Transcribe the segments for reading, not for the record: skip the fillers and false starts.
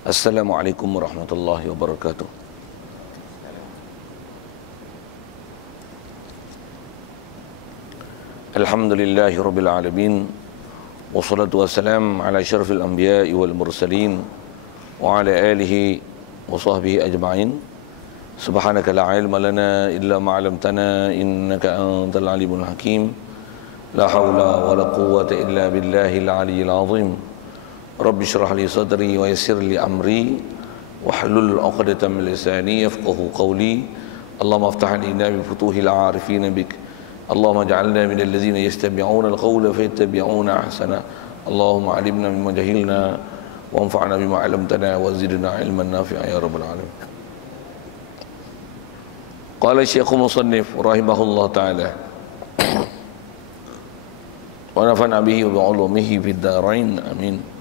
Assalamualaikum warahmatullahi wabarakatuh. Alhamdulillahi rabbil alamin. Wassalatu wassalam ala asyrafil anbiya'i wal mursalin wa ala alihi wa sahbihi ajma'in. Subhanaka la ilma lana illa ma 'allamtana innaka antal alimul hakim. La haula wa la quwwata illa billahil aliyyil azim. Rabbi shrah li sadri wa yassir li amri wahlul 'uqdatam min lisani yafqahu qawli. Allahumma aftah alaina bi futuhil 'arifin bik. Allahumma ij'alna minal ladzina yastabi'una al-qawla fayattabi'una ahsana. Allahumma 'allimna mimma jahilna wanfa'na bima 'allamtana wa zidna 'ilman nafi'a ya rabbal alamin. Qala Syekhul Musannif rahimahullah ta'ala wa nafa'na bihi wa bi'ulumihi fid dharain amin.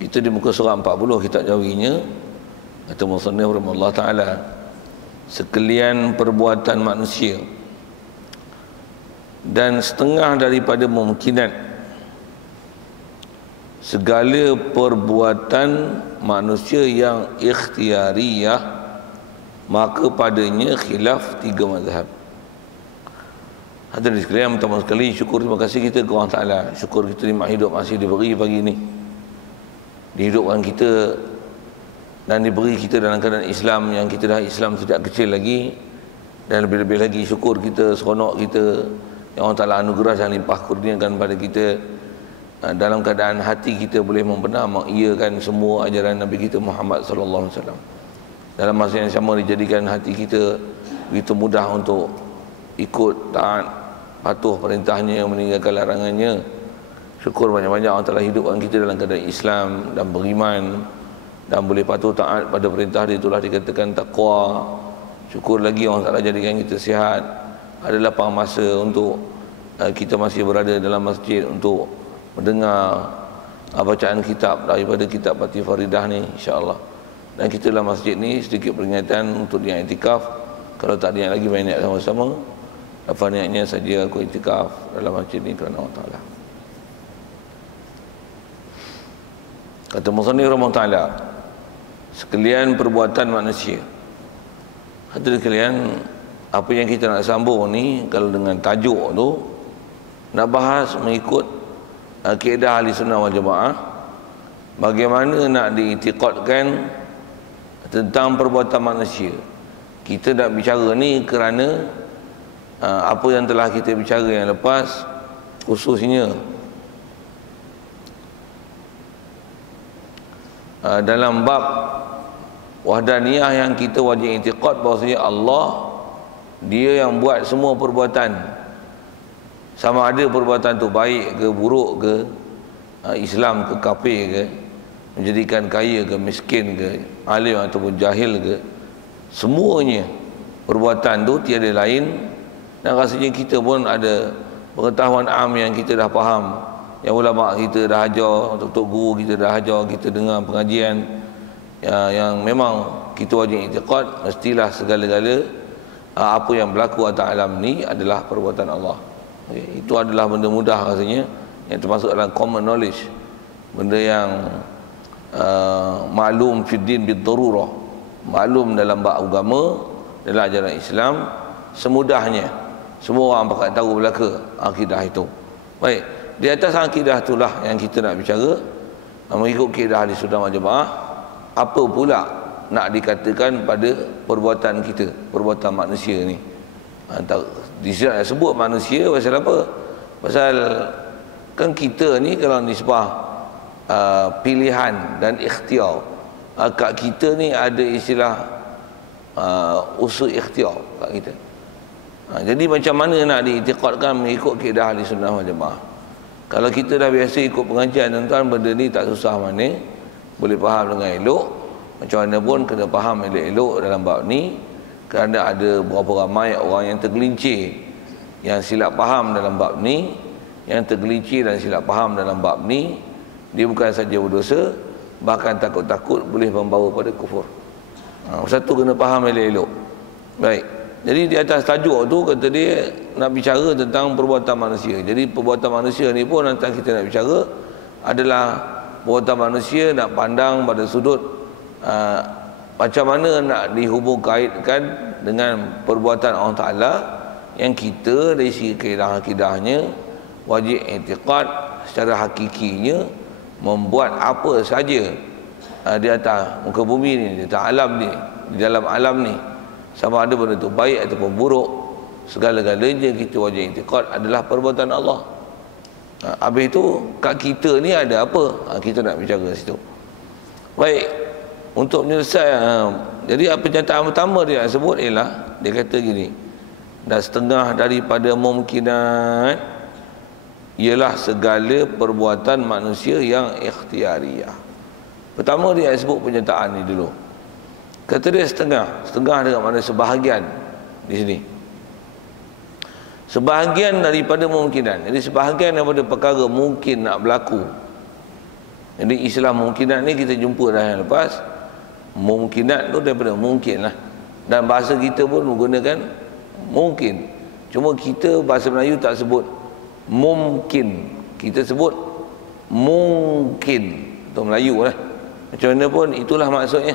Itu di muka surah 40 kitab Jawinya kata Musannif rahimahullah ta'ala, sekalian perbuatan manusia dan setengah daripada mungkinan segala perbuatan manusia yang ikhtiariyah, maka padanya khilaf tiga mazhab. Hadirin sekalian, pertama sekali syukur, terima kasih kita kepada Allah Ta'ala. Syukur kita nikmat hidup masih diberi pagi ini, dihidupkan kita dan diberi kita dalam keadaan Islam, yang kita dah Islam sejak kecil lagi, dan lebih-lebih lagi syukur kita, seronok kita yang Allah Ta'ala anugerah dan limpah kurniakan pada kita dalam keadaan hati kita boleh membenar mengiyakan semua ajaran Nabi kita Muhammad sallallahu alaihi wasallam. Dalam masa yang sama dijadikan hati kita begitu mudah untuk ikut, taat, patuh perintahnya, meninggalkan larangannya. Syukur banyak-banyak Allah Ta'ala hidupkan kita dalam keadaan Islam dan beriman dan boleh patuh taat pada perintah dia, itulah dikatakan taqwa. Syukur lagi Allah Ta'ala jadikan kita sihat. Ada lapang masa untuk kita masih berada dalam masjid untuk mendengar bacaan kitab daripada kitab Fatih Faridah ni, insya-Allah. Dan kita dalam masjid ni sedikit peringatan untuk niat iktikaf. Kalau tak niat lagi, main niat sama-sama. Apa niatnya saja aku iktikaf dalam masjid ni kerana Allah Ta'ala. Kata Musannif rahimahullah ta'ala, sekalian perbuatan manusia. Hadirin sekalian, apa yang kita nak sambung ni, kalau dengan tajuk tu nak bahas mengikut akidah ahli sunnah wal jamaah, bagaimana nak diiktikadkan tentang perbuatan manusia. Kita nak bicara ni kerana apa yang telah kita bicara yang lepas, khususnya dalam bab wahdaniyah yang kita wajib iktikad bahawasanya Allah, dia yang buat semua perbuatan, sama ada perbuatan tu baik ke buruk ke, Islam ke kafir ke, menjadikan kaya ke miskin ke, alim ataupun jahil ke, semuanya perbuatan tu tiada lain. Dan rasanya kita pun ada pengetahuan am yang kita dah faham, yang ulama kita dah ajar, tok guru kita dah ajar, kita dengar pengajian yang memang kita wajib iktikad, mestilah segala-gala apa yang berlaku atas alam ni adalah perbuatan Allah. Okay. Itu adalah benda mudah rasanya, yang termasuk dalam common knowledge, benda yang maklum fiddin bid-darurah, maklum dalam bab agama, dalam ajaran Islam, semudahnya semua orang pakat tahu belaka akidah itu. Baik, di atas akidah itulah yang kita nak bicara, mengikut akidah ahli sunnah wal jamaah. Apa pula nak dikatakan pada perbuatan kita, perbuatan manusia ni? Di sini sebut manusia pasal apa? Pasal kan kita ni kalau nisbah pilihan dan ikhtiar, kat kita ni ada istilah usul ikhtiar kat kita. Jadi macam mana nak diiktikadkan mengikut akidah ahli sunnah wal jamaah? Kalau kita dah biasa ikut pengajian, tuan-tuan, benda ni tak susah mana, boleh faham dengan elok. Macam mana pun kena faham elok-elok dalam bab ni, kerana ada berapa ramai orang yang tergelincir, yang silap faham dalam bab ni, yang tergelincir dan silap faham dalam bab ni. Dia bukan saja berdosa, bahkan takut-takut boleh membawa pada kufur. Satu kena faham elok-elok. Baik, jadi di atas tajuk tu kata dia nak bicara tentang perbuatan manusia. Jadi perbuatan manusia ni pun nanti kita nak bicara adalah perbuatan manusia nak pandang pada sudut macam mana nak dihubung kaitkan dengan perbuatan Allah Ta'ala yang kita dari segi akidah-akidahnya wajib i'tiqad secara hakikinya membuat apa saja di atas muka bumi ni, di atas alam ni, di dalam alam ni, sama ada benda tu baik ataupun buruk, segala-galanya kita wajib i'tiqad adalah perbuatan Allah. Habis itu kat kita ni ada apa? Kita nak bicara situ. Baik, untuk menyelesaikan, jadi pernyataan pertama dia sebut ialah dia kata gini, dan setengah daripada mungkinat ialah segala perbuatan manusia yang ikhtiariyah. Pertama dia sebut pernyataan ni dulu. Kata dia setengah dengan mana sebahagian di sini. Sebahagian daripada mungkinan. Jadi sebahagian daripada perkara mungkin nak berlaku. Jadi istilah mungkinat ni kita jumpa dah yang lepas. Mungkinat tu daripada mungkin lah. Dan bahasa kita pun menggunakan mungkin. Cuma kita bahasa Melayu tak sebut mungkin. Kita sebut mungkin. Itu Melayu lah. Macam mana pun itulah maksudnya.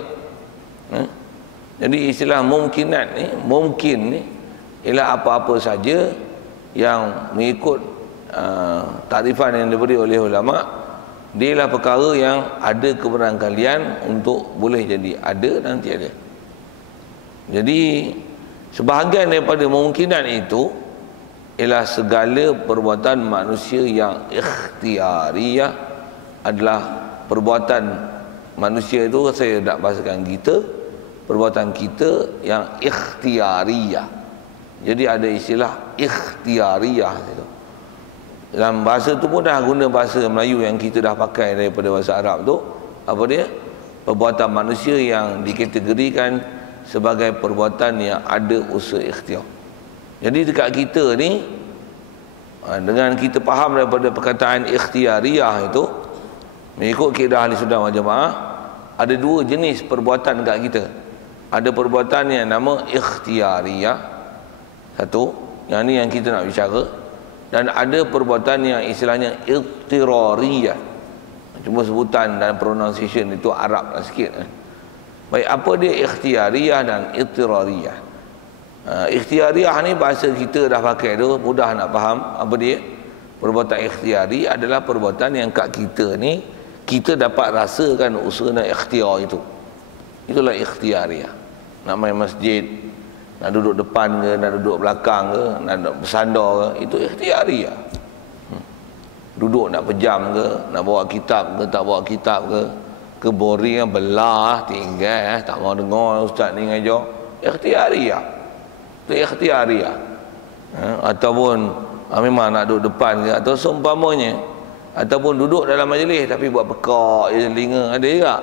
Jadi istilah mungkinat ni, mungkin ni ialah apa-apa saja yang mengikut takrifan yang diberi oleh ulama, dia ialah perkara yang ada kebarangkalian untuk boleh jadi ada dan tiada. Jadi sebahagian daripada mungkinan itu ialah segala perbuatan manusia yang ikhtiariyah adalah perbuatan manusia itu, saya nak bahasakan kita, perbuatan kita yang ikhtiariyah. Jadi ada istilah ikhtiariyah itu. Dalam bahasa tu pun dah guna bahasa Melayu yang kita dah pakai daripada bahasa Arab tu. Apa dia? Perbuatan manusia yang dikategorikan sebagai perbuatan yang ada usaha ikhtiar. Jadi dekat kita ni, dengan kita faham daripada perkataan ikhtiariyah itu, mengikut kaedah ahli sunnah wal jamaah, ada dua jenis perbuatan dekat kita. Ada perbuatan yang nama ikhtiariyah, satu, yang ni yang kita nak bicara. Dan ada perbuatan yang istilahnya ittirariyah. Cuma sebutan dan pronunciation itu Arab lah sikit. Baik, apa dia ikhtiariyah dan ittirariyah? Ikhtiariyah ni bahasa kita dah pakai tu, mudah nak faham. Apa dia? Perbuatan ikhtiari adalah perbuatan yang kat kita ni kita dapat rasakan usaha nak ikhtiar itu. Itulah ikhtiariyah. Nak main masjid, nak duduk depan ke, nak duduk belakang ke, nak bersandar ke, itu ikhtiariyah. Duduk nak pejam ke, nak bawa kitab ke, tak bawa kitab ke boring, belah, tinggal, tak mau dengar ustaz ni ngajar, ikhtiariyah. Itu ikhtiariyah. Ataupun memang nak duduk depan ke, atau seumpamanya, ataupun duduk dalam majlis tapi buat pekak je telinga, ada juga.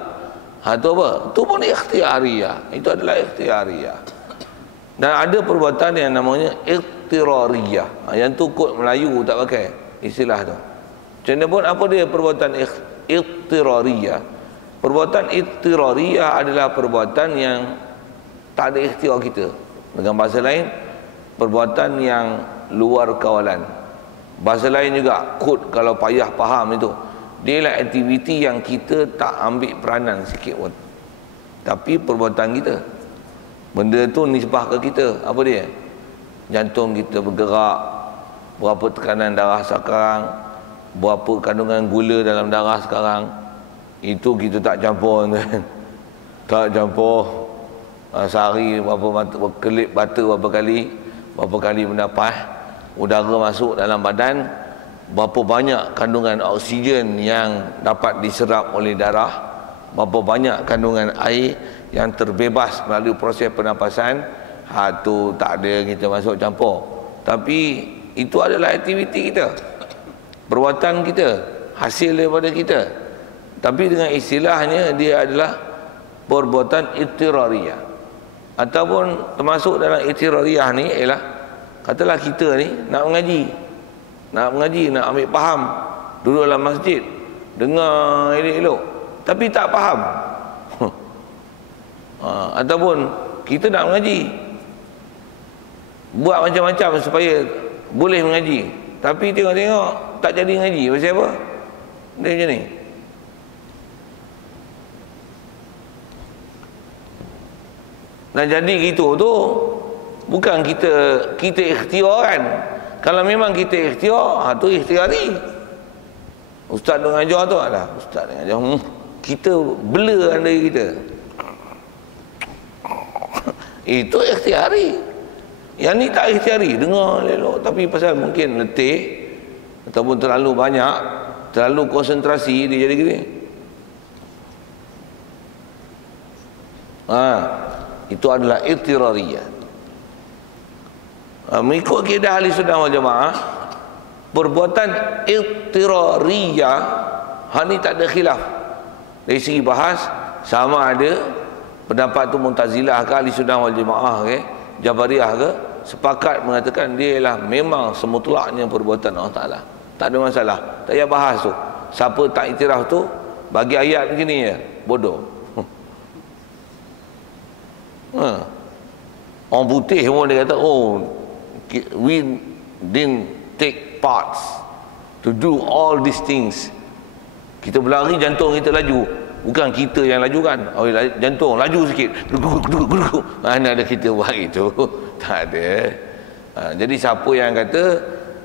Atau apa? Itu pun ikhtiariyah. Itu adalah ikhtiariyah. Dan ada perbuatan yang namanya ittirariyah. Yang tu kod Melayu tak pakai istilah tu. Macam mana pun, apa dia perbuatan ittirariyah? Perbuatan ittirariyah adalah perbuatan yang tak ada ikhtiar kita. Dengan bahasa lain, perbuatan yang luar kawalan. Bahasa lain juga, kod kalau payah faham itu, dia ialah aktiviti yang kita tak ambil peranan sikit pun, tapi perbuatan kita. Benda tu nisbah ke kita. Apa dia? Jantung kita bergerak, berapa tekanan darah sekarang, berapa kandungan gula dalam darah sekarang, itu kita tak campur kan? Tak campur. Sehari berapa kelip batu berapa kali mendapat udara masuk dalam badan, berapa banyak kandungan oksigen yang dapat diserap oleh darah, berapa banyak kandungan air yang terbebas melalui proses pernafasan. Tu tak ada kita masuk campur. Tapi itu adalah aktiviti kita, perbuatan kita, hasil daripada kita. Tapi dengan istilahnya dia adalah perbuatan ittirariyah. Ataupun termasuk dalam ittirariyah ni ialah, katalah kita ni nak mengaji, nak ambil faham, duduk dalam masjid, dengar elok-elok, tapi tak faham. Ataupun kita nak mengaji, buat macam-macam supaya boleh mengaji, tapi tengok-tengok tak jadi mengaji. Pasal apa? Dia macam ni. Dan jadi gitu tu bukan kita ikhtiar kan. Kalau memang kita ikhtiar, tu ikhtiari. Ustaz duk ajar tu ada. Ustaz duk ajar, kita blur diri kita. Itu ikhtiari. Yang ni tak ikhtiari, dengar elok tapi pasal mungkin letih ataupun terlalu banyak, terlalu konsentrasi dia jadi gini. Itu adalah irtirariyah. Mengikut kaidah ahli sunnah wal jamaah, perbuatan irtirariyah ni tak ada khilaf. Dari segi bahas sama ada pendapat tu Mu'tazilah ke ahli sunnah wal jamaah ke Jabariyah ke, sepakat mengatakan dia ialah memang semutlaknya perbuatan Allah Ta'ala. Tak ada masalah, tak payah bahas tu. Siapa tak iktiraf tu bagi ayat begini je, bodoh. Orang putih semua dia kata, we didn't take parts to do all these things. Kita berlari, jantung kita laju, bukan kita yang laju kan. Jantung laju sikit, mana ada kita buat itu. Tak ada. Jadi siapa yang kata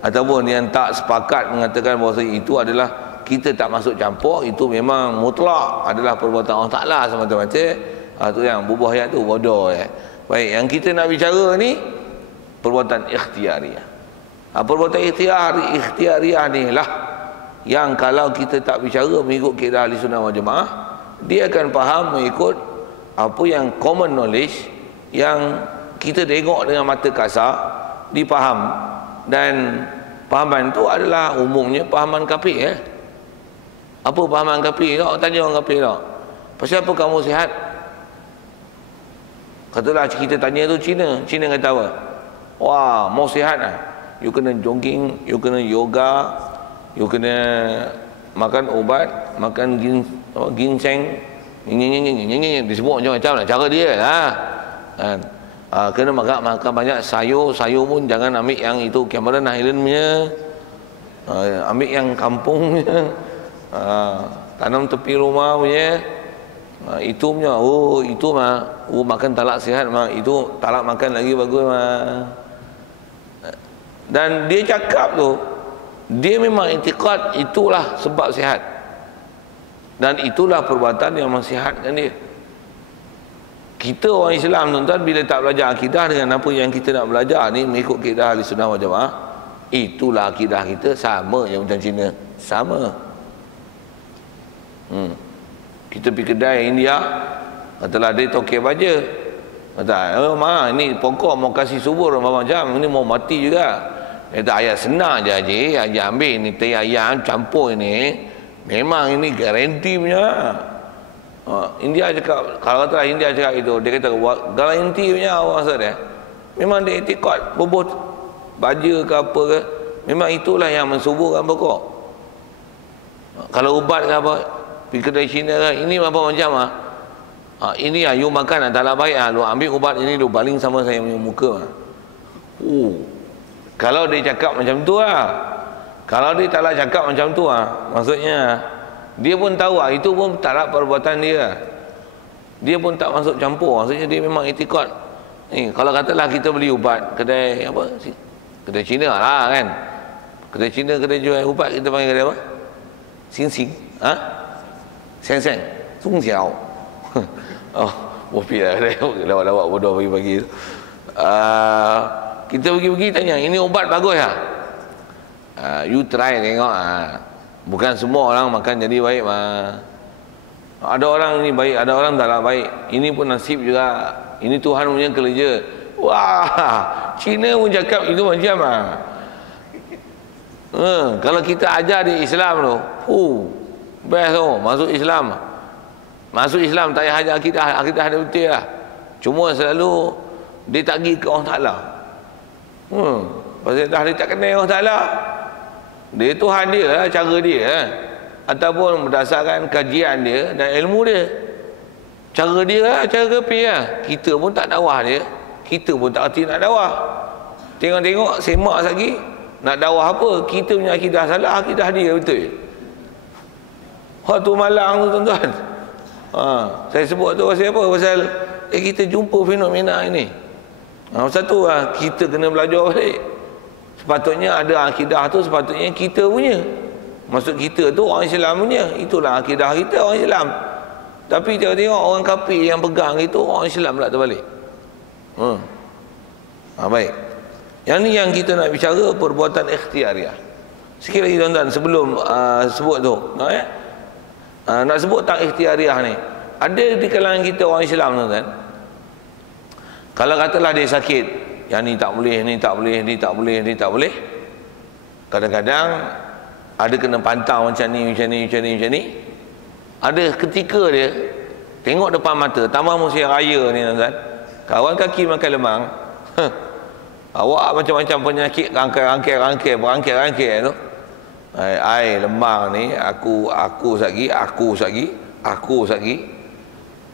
ataupun yang tak sepakat mengatakan bahawa itu adalah kita tak masuk campur, itu memang mutlak adalah perbuatan Allah Ta'ala semata-mata. Itu yang bubuh ayat tu bodoh ya. Baik, yang kita nak bicara ni perbuatan ikhtiariyah. Perbuatan ikhtiariyah ni lah yang kalau kita tak bicara mengikut kaidah ahli sunnah wal jamaah, dia akan faham mengikut apa yang common knowledge, yang kita tengok dengan mata kasar, dipaham. Dan pahaman tu adalah umumnya pahaman kafir. Apa pahaman kafir tak? Tanya orang kafir tak? Pasal apa kamu sihat? Katalah kita tanya tu Cina kata apa? Wah, mau sihat lah, you kena jogging, you kena yoga, you kena makan ubat, makan ginseng, disebut macam-macam lah cara dia lah kan. Kena makan banyak sayur pun jangan ambil yang itu Cameron Highland punya, ambil yang kampung punya, tanam tepi rumah punya, itu punya. Itu mah makan talak sihat mah, itu talak makan lagi bagus mah. Dan dia cakap tu, dia memang iktikad itulah sebab sihat, dan itulah perbuatan yang mensihatkan dia. Kita orang Islam tuan-tuan, bila tak belajar akidah dengan apa yang kita nak belajar ni mengikut kaidah ahli sunnah wal jamaah, itulah akidah kita sama yang macam Cina, sama. Kita pergi kedai India, katalah dia tokek baja, kata, ini pokok mau kasih subur macam ini mau mati juga. Dia kata, ayat senang je haji, haji ambil ni teh ayam campur ini, memang ini garanti punya. India cakap, kalau katalah India cakap itu, dia kata garanti punya awak rasa dia, memang dia etikot bobot baja ke apa ke, memang itulah yang mensuburkan pokok. Kalau ubat ke apa, pergi kedai Cina kan, ini apa macam ini you makan tak lah baik lu ambil ubat ini lu baling sama saya punya muka. Kalau dia cakap macam tu lah, kalau dia tak nak cakap macam tu maksudnya dia pun tahu itu pun tak perbuatan dia, dia pun tak masuk campur, maksudnya dia memang etikot ni. Kalau katalah kita beli ubat kedai apa, kedai Cina lah kan, kedai Cina, kedai jual ubat, kita panggil kedai apa, sing-sing, seng-seng, sung-xiao. Bopi lah kedai lawak-lawak bodoh pagi-pagi tu. Kita pergi-pergi tanya, ini ubat bagus lah, you try tengok. Bukan semua orang makan jadi baik mah. Ada orang ni baik, ada orang tak baik. Ini pun nasib juga. Ini Tuhan punya kerja. Wah, Cina pun cakap itu macam kalau kita ajar di Islam tu, best tu, masuk Islam. Masuk Islam tak payah ajar akidah ada betul lah. Cuma selalu dia tak pergi ke Allah Ta'ala. Pasal dah dia tak kenal Allah Ta'ala. Dia Tuhan dia lah, cara dia ataupun berdasarkan kajian dia dan ilmu dia, cara dia lah, cara kepi lah. Kita pun tak dakwah dia, kita pun tak erti nak dakwah. Tengok-tengok semak lagi nak dakwah apa, kita punya akidah salah, akidah dia betul. Waktu malang tu tuan-tuan. Saya sebut tu pasal apa? Pasal kita jumpa fenomena ini. Pasal tu kita kena belajar balik. Sepatutnya ada akidah tu sepatutnya kita punya. Maksud kita tu orang Islam punya. Itulah akidah kita orang Islam. Tapi tengok orang kafir yang pegang itu orang Islam pula terbalik. Baik. Yang ni yang kita nak bicara perbuatan ikhtiariah. Sikit lagi tuan-tuan sebelum sebut tu. Nak sebut tentang ikhtiariah ni. Ada di kalangan kita orang Islam tuan-tuan. Kalau katalah dia sakit, yang ni tak boleh, ni tak boleh, ni tak boleh, ni tak boleh. Kadang-kadang ada kena pantang macam ni, macam ni, macam ni, macam ni. Ada ketika dia tengok depan mata, tambah musim raya ni tuan-tuan. Kawan kaki makan lemang. Awak macam-macam penyakit rangkai-rangkai tu. Ai lemang ni aku sagi.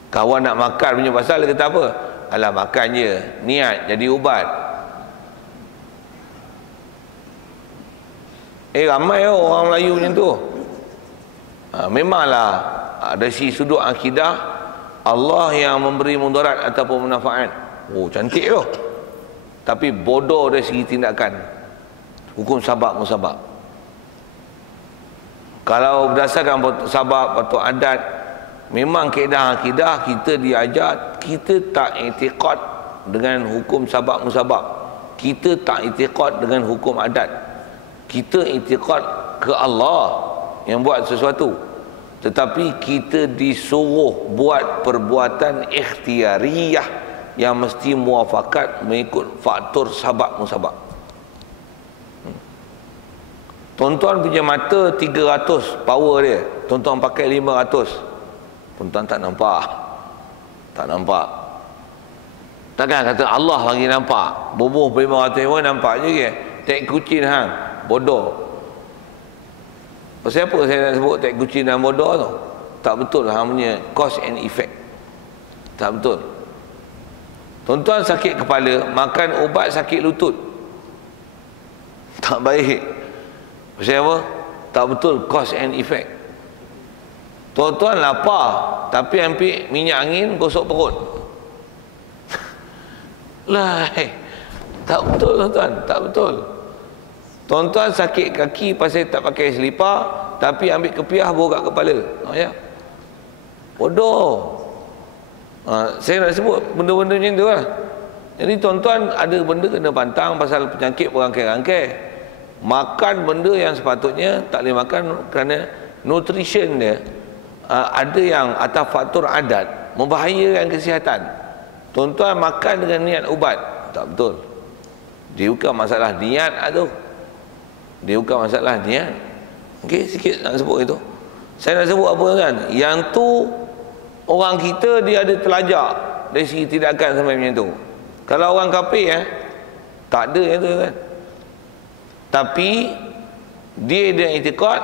Kawan nak makan punya pasal dia kata apa? Alah makan je, niat jadi ubat. Ramai orang Melayu macam tu. Memanglah dari sudut akidah Allah yang memberi mudarat ataupun manfaat. Cantik tu. Tapi bodoh dari segi tindakan. Hukum sabab musabab. Kalau berdasarkan sabab atau adat, memang kaedah akidah kita diajar kita tak i'tiqad dengan hukum sabab musabab. Kita tak i'tiqad dengan hukum adat. Kita i'tiqad ke Allah yang buat sesuatu. Tetapi kita disuruh buat perbuatan ikhtiariyah yang mesti muafakat mengikut faktor sabab musabab. Tuan-tuan punya mata 300 power dia, tuan-tuan pakai 500, tuan-tuan tak nampak. Takkan kata Allah bagi nampak, bubuh 500 pun nampak je ke? Tek kucing hang bodoh. Pasal apa saya nak sebut tek kucing dan bodoh tu? Tak betul hang punya cause and effect. Tak betul. Tuan-tuan sakit kepala, makan ubat sakit lutut. Tak baik. Pasal apa? Tak betul cause and effect. Tuan-tuan lapar, tapi ambil minyak angin gosok perut. Tak betul tuan-tuan, tak betul. Tuan-tuan sakit kaki pasal tak pakai selipar, tapi ambil kepiah borak kepala. Bodoh. Saya nak sebut benda-benda macam tu lah. Jadi tuan-tuan ada benda kena pantang pasal penyakit berangkai-rangkai. Makan benda yang sepatutnya tak boleh makan kerana nutrition dia ada yang atas faktor adat membahayakan kesihatan. Tuan-tuan makan dengan niat ubat, tak betul. Dia bukan masalah niat tu. Dia bukan masalah niat. Okey, sikit nak sebut itu. Saya nak sebut apa kan? Yang tu orang kita dia ada telajak dari segi tindakan sampai macam tu. Kalau orang kafir tak ada yang tu kan. Tapi dia ada i'tiqad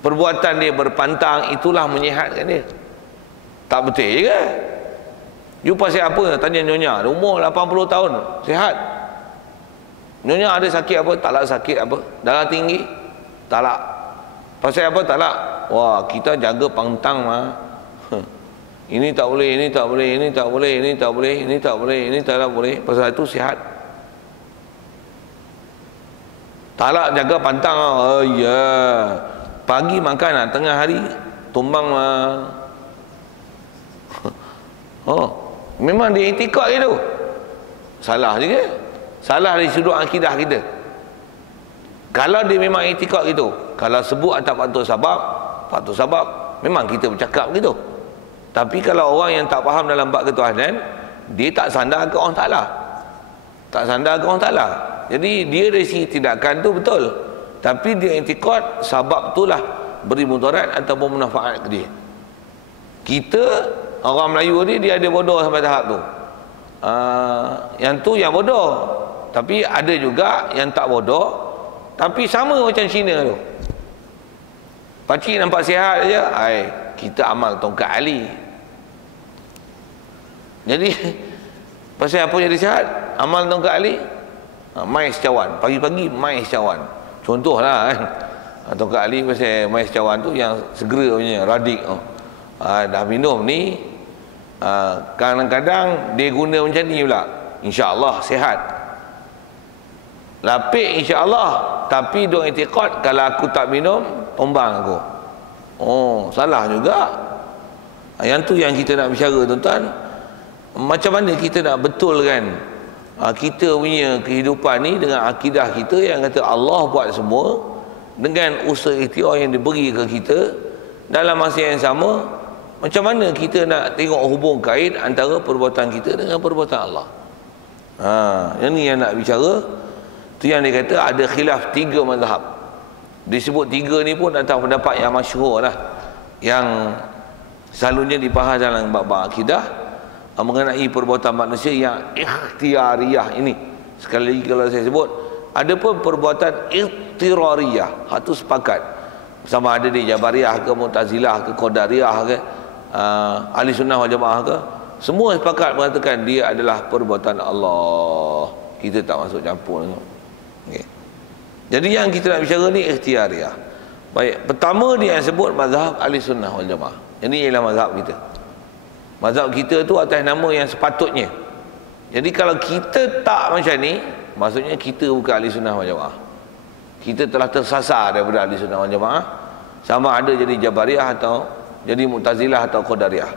perbuatan dia berpantang itulah menyihatkan dia. Tak betul ke? You pasal apa? Tanya Nyonya, umur 80 tahun, sihat. Nyonya ada sakit apa? Taklah sakit apa? Darah tinggi? Taklah. Pasal apa? Taklah. Wah, kita jaga pantang mah. Ini tak boleh, ini tak boleh, ini tak boleh, ini tak boleh, ini tak boleh, ini tak boleh. Pasal itu sihat. Taklah jaga pantang. Oh ya. Pagi makan tengah hari tumbang mah. Memang dia i'tiqad itu. Salah juga. Salah dari sudut akidah kita. Kalau dia memang i'tiqad gitu, kalau sebut atas faktor sabab, memang kita bercakap gitu. Tapi kalau orang yang tak faham dalam bab ketuhanan, dia tak sandar ke Allah Ta'ala. Tak sandar ke Allah Ta'ala. Jadi dia dari segi tindakan tu betul. Tapi dia i'tiqad sabab itulah beri mudarat ataupun manfaat ke dia. Kita orang Melayu ni dia ada bodoh sampai tahap tu. Yang tu yang bodoh. Tapi ada juga yang tak bodoh, tapi sama macam Cina tu. Pakcik nampak sihat je, kita amal tongkat Ali. Jadi pasal apa jadi sihat? Amal tongkat Ali, mai secawan. Pagi-pagi mai secawan. Contohlah kan. Tongkat Ali pasal mais cawan tu yang segera punya, radik. Dah minum ni, kadang-kadang dia guna macam ni pula. InsyaAllah sihat. Lapik insyaAllah. Tapi duk i'tiqad kalau aku tak minum, tombang aku. Oh, salah juga. Yang tu yang kita nak bicara, tuan-tuan. Macam mana kita nak betulkan kita punya kehidupan ni dengan akidah kita yang kata Allah buat semua, dengan usaha ikhtiar yang diberi ke kita. Dalam masa yang sama, macam mana kita nak tengok hubung kait antara perbuatan kita dengan perbuatan Allah. Yang ni yang nak bicara. Tu yang dia kata ada khilaf 3 mazhab. Disebut 3 ni pun atas pendapat yang masyhur lah, yang selalunya dibahas dalam bab akidah mengenai perbuatan manusia yang ikhtiariyah ini. Sekali lagi kalau saya sebut, ada pun perbuatan ikhtirariyah. Hak tu sepakat, sama ada di Jabariyah ke, Mu'tazilah ke, Qadariyah ke, Ahli Sunnah wal Jamaah ke, semua sepakat mengatakan dia adalah perbuatan Allah. Kita tak masuk campur. Okay. Jadi yang kita nak bicara ni ikhtiariyah. Baik, pertama dia yang sebut mazhab Ahli Sunnah wal Jamaah. Ini ialah mazhab kita. Mazhab kita tu atas nama yang sepatutnya. Jadi kalau kita tak macam ni, maksudnya kita bukan Ahli Sunnah wal Jamaah. Kita telah tersasar daripada Ahli Sunnah wal Jamaah, sama ada jadi Jabariyah atau jadi Mu'tazilah atau Qadariyah.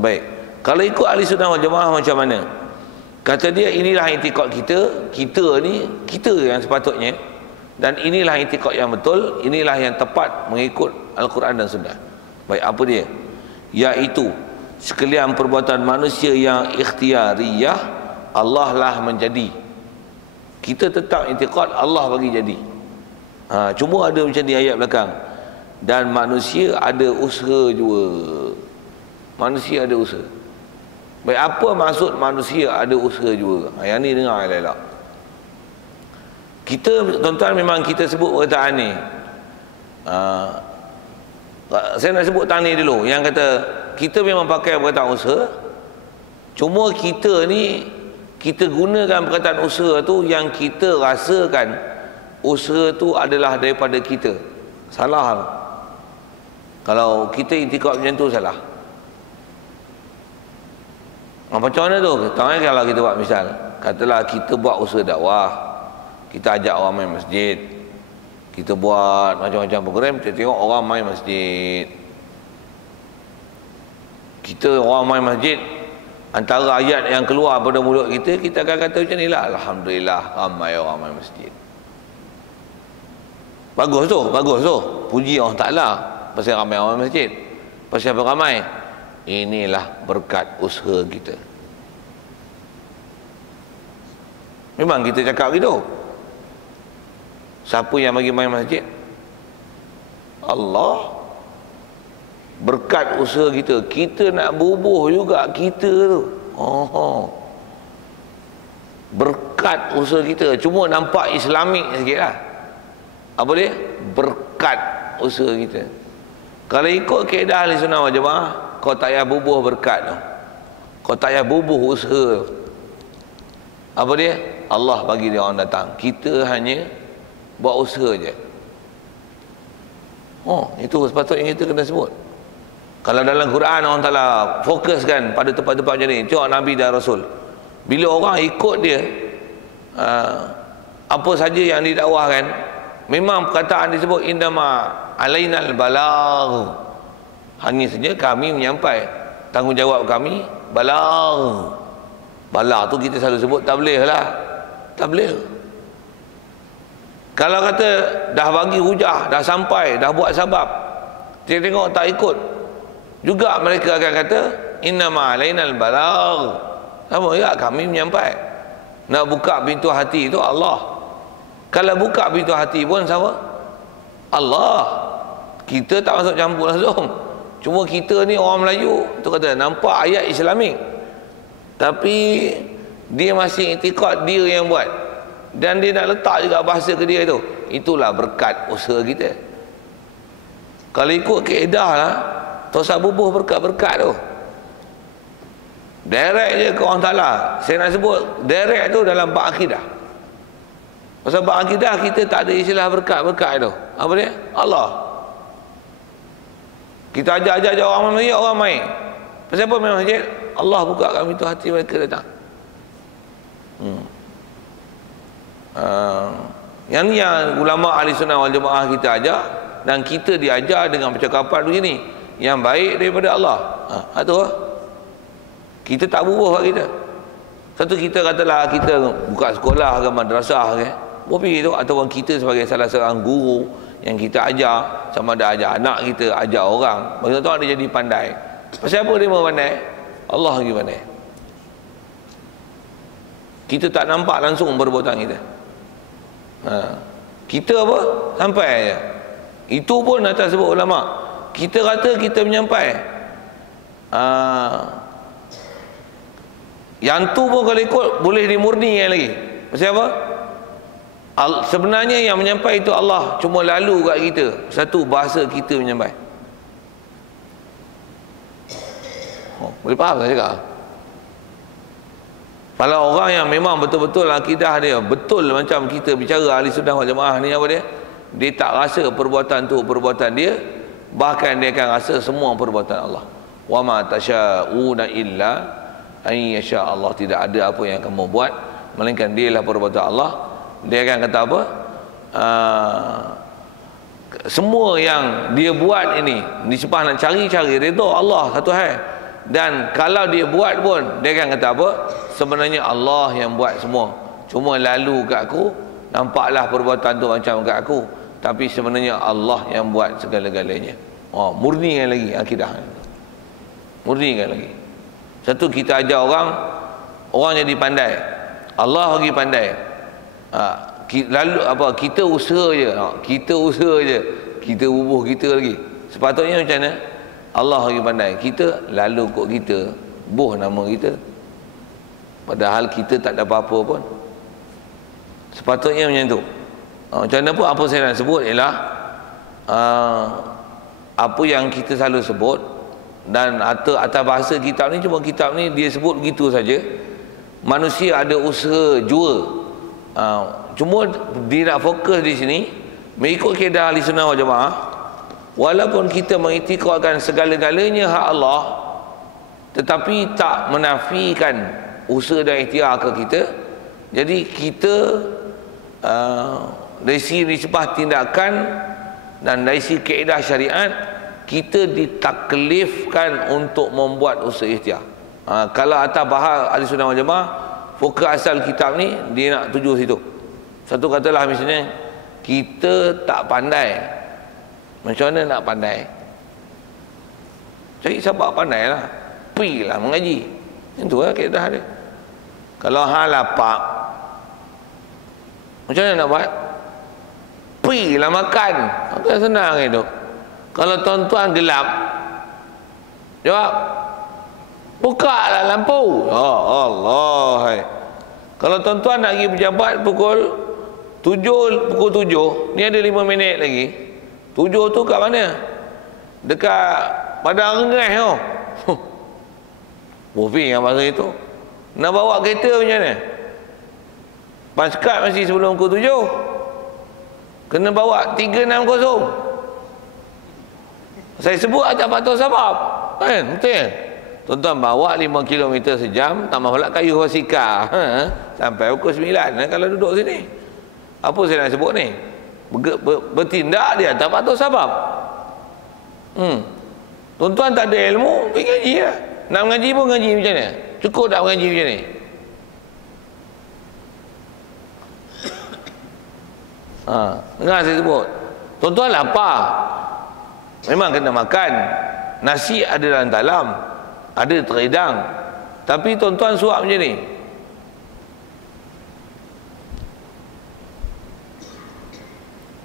Baik, kalau ikut Ahli Sunnah wal Jamaah macam mana? Kata dia, inilah i'tiqad kita, kita ni kita yang sepatutnya, dan inilah i'tiqad yang betul, inilah yang tepat mengikut Al-Quran dan Sunnah. Baik, apa dia? Iaitu sekalian perbuatan manusia yang ikhtiariyah, Allah lah menjadi. Kita tetap i'tiqad Allah bagi jadi. Cuma ada macam di ayat belakang, dan manusia ada usaha juga. Manusia ada usaha. Baik, apa maksud manusia ada usaha juga? Yang ni dengar elok. Kita, tuan-tuan, memang kita sebut perkataan ni. Saya nak sebut tani dulu yang kata kita memang pakai perkataan usaha. Cuma kita ni, kita gunakan perkataan usaha tu yang kita rasakan usaha tu adalah daripada kita. Salah. Kalau kita i'tiqad macam tu, salah. Macam mana tu? Tahu kalau kita buat misal, katalah kita buat usaha dakwah, kita ajak orang main masjid, kita buat macam-macam program, kita tengok orang main masjid. Kita orang main masjid, antara ayat yang keluar pada mulut kita, kita akan kata macam ni lah, alhamdulillah ramai orang main masjid. Bagus tu, bagus tu. Puji Allah Ta'ala pasal ramai orang main masjid. Pasal apa ramai? Inilah berkat usaha kita. Memang kita cakap gitu. Siapa yang bagi main masjid? Allah. Berkat usaha kita. Kita nak bubuh juga kita tu. Berkat usaha kita. Cuma nampak Islamik sikit lah. Apa dia? Berkat usaha kita. Kalau ikut kaedah Ahli Sunnah wal Jamaah, kau tak payah bubuh berkat tu. Kau tak payah bubuh usaha tu. Apa dia? Allah bagi dia orang datang. Kita hanya buat usaha je. Itu sepatutnya kita kena sebut. Kalau dalam Quran orang Ta'ala fokuskan pada tempat-tempat macam ni, tengok Nabi dan Rasul, bila orang ikut dia, apa saja yang didakwahkan, memang perkataan disebut innama alainal balagh. Hanya saja kami menyampai. Tanggungjawab kami balagh. Balagh tu kita selalu sebut tabligh lah. Tabligh. Kalau kata dah bagi hujah, dah sampai, dah buat sabab, tengok tak ikut, juga mereka akan kata innama alainal balagh. Sama ya, kami menyampai. Nak buka pintu hati itu Allah. Kalau buka pintu hati pun sama Allah. Kita tak masuk campur langsung. Cuma kita ni orang Melayu tu kata nampak ayat Islamik, tapi dia masih i'tiqad dia yang buat, dan dia nak letak juga bahasa ke dia tu. Itulah berkat usaha kita. Kalau ikut kaedah lah, tak usah bubuh berkat-berkat tu. Direct je ke orang Ta'ala. Saya nak sebut direct tu dalam bab akidah. Pasal bab akidah kita tak ada istilah berkat tu. Apa dia? Allah. Kita ajar orang masjid, orang main. Pasal apa main masjid? Allah bukakan pintu hati mereka datang. Yang ni yang ulama ahli sunnah wal jamaah kita ajar, dan kita diajar dengan percakapan begini, yang baik daripada Allah. Itu lah. Kita tak berubah kita. Satu kita katalah kita buka sekolah ke madrasah ke, berfikir tu, ataupun kita sebagai salah seorang guru yang kita ajar, sama ada ajar anak kita, ajar orang, maksudnya dia jadi pandai. Pasal apa dia mau pandai? Allah lagi pandai. Kita tak nampak langsung perbuatan kita. Kita apa? Sampai aja. Itu pun atas sebab ulama. Kita kata kita menyampai. Yang tu pun kalau ikut boleh dimurnikan lagi. Pasal apa? Sebenarnya yang menyampai itu Allah, cuma lalu kat kita. Satu bahasa kita menyampai. Boleh faham tak cakap? Kalau orang yang memang betul-betul akidah dia betul macam kita bicara ahli sunnah wal jamaah ni, apa dia? Dia tak rasa perbuatan tu perbuatan dia, bahkan dia akan rasa semua perbuatan Allah. Wa ma tasya'una illa an yasha Allah. Tidak ada apa yang kamu buat melainkan dialah perbuatan Allah. Dia akan kata apa? Semua yang dia buat ini disebabkan nak cari redha Allah satu hal. Dan kalau dia buat pun, dia akan kata apa? Sebenarnya Allah yang buat semua, cuma lalu kat aku, nampaklah perbuatan tu macam kat aku, tapi sebenarnya Allah yang buat segala-galanya. Murnikan lagi akidah. Murnikan lagi. Satu, kita ajar orang jadi pandai. Allah lagi pandai. Lalu apa? Kita usaha je. Kita bubuh kita lagi. Sepatutnya macam mana? Allah lagi pandai. Kita lalu kok kita buh nama kita, padahal kita tak ada apa-apa pun. Sepatutnya macam tu. Macam mana pun apa saya nak sebut ialah apa yang kita selalu sebut, dan atas bahasa kitab ni, cuma kitab ni dia sebut begitu saja. Manusia ada usaha jua. Cuma dia nak fokus di sini mengikut kaedah ahli sunnah wal jamaah. Walaupun kita mengiktikadkan segala-galanya hak Allah, tetapi tak menafikan usaha dan ikhtiar ke kita. Jadi kita dari segi nisbah tindakan dan dari segi kaedah syariat, kita ditaklifkan untuk membuat usaha ikhtiar. Kalau atas bahas ahli sunnah wal jamaah, fokus asal kitab ni dia nak tuju situ. Satu katalah misalnya kita tak pandai, macam mana nak pandai? Cari siapa pandai lah, pergilah mengaji. Itu lah kaedah dia. Kalau hang lapar, macam mana nak buat? Pergilah makan. Bukan senang itu. Kalau tuan-tuan gelap, jawab, bukalah lampu. Allah. Kalau tuan-tuan nak pergi pejabat pukul 7, ni ada 5 minit lagi. 7 tu kat mana? Dekat Padang Rengas tu. Bofing yang masa itu. Nak bawa kereta macam mana? Paskat masih sebelum pukul 7. Kena bawa 360. Saya sebut atas faktor sebab. Kan? Betul. Tuan-tuan bawa 5 km sejam, tambah pula kayu basikal. Sampai pukul 9 kalau duduk sini. Apa saya nak sebut ni? Bertindak dia tak patut sabab. Tuan-tuan tak ada ilmu, pergi ngaji lah. Nak mengaji pun ngaji macam mana? Cukup tak mengaji macam ni? Dengar saya sebut, tuan-tuan lapar, memang kena makan. Nasi ada dalam talam, ada teridang, tapi tuan-tuan suap macam ni.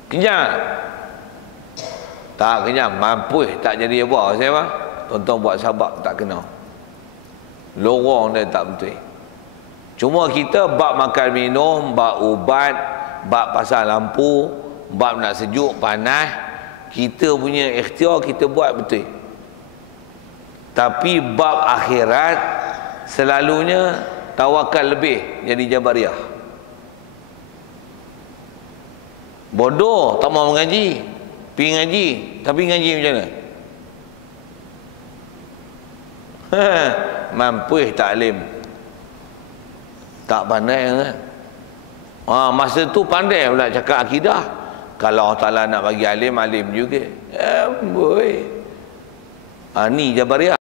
Kenyang tak? Kenyang mampu tak jadi apa. Saya apa? Tuan-tuan buat sabab tak kena, lorong dia tak betul. Cuma kita bab makan minum, bab ubat, bab pasang lampu, bab nak sejuk panas, kita punya ikhtiar kita buat betul. Tapi bab akhirat selalunya tawakal lebih, jadi jabariyah. Bodoh, tak mau mengaji. Pergi ngaji, tapi ngaji macam mana? Mampu taklim. Tak pandai kan? Masa tu pandai pula cakap akidah. Kalau Allah Ta'ala nak bagi alim, alim juga. Boy. Ni Jabariyah.